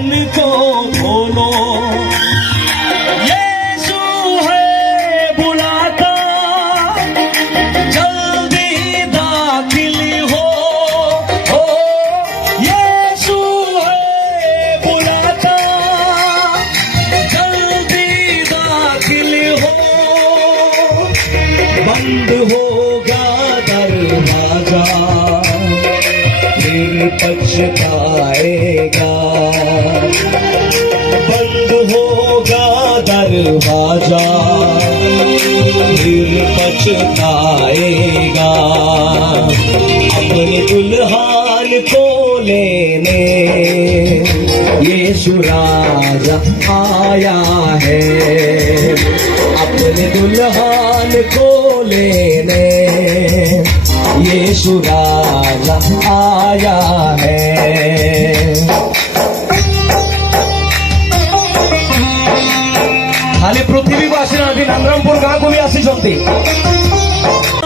दुल्हन को खोलो, यीशु है बुलाता, जल्दी दाखिल हो। यीशु है बुलाता, जल्दी दाखिल हो। बंद होगा दरवाजा, फिर पछताएगा। बंद होगा दरवाजा, फिर पछताएगा। अपने दुल्हन को लेने यीशु राजा आया है। अपने दुल्हन को लेने यीशु राजा आया है। खाली पृथ्वीवासी नारायणपुर गाँव को भी आसी।